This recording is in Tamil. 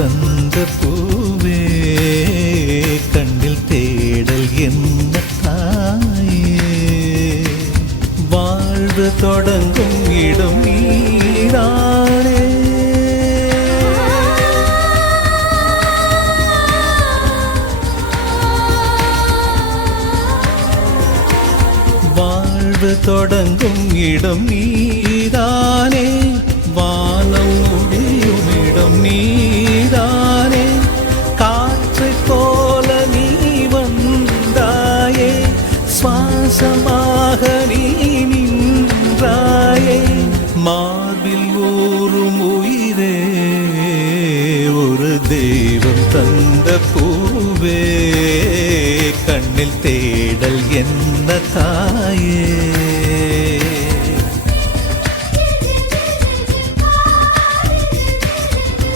தந்த பூவே கண்ணில் தேடல் என்ன தாயே வாழ்வு தொடங்கும் இடம் நீதானே வாழ்வு தொடங்கும் இடம் நீதானே வானம் முடியும் இடம் நீதானே காற்றை போல நீ வந்தாயே சுவாசமாக நீ நின்றாயே மார்பில் ஊறும் உயிரே ஒரு தெய்வம் தந்த பூவே கண்ணில் தேடல் என்ன தாயே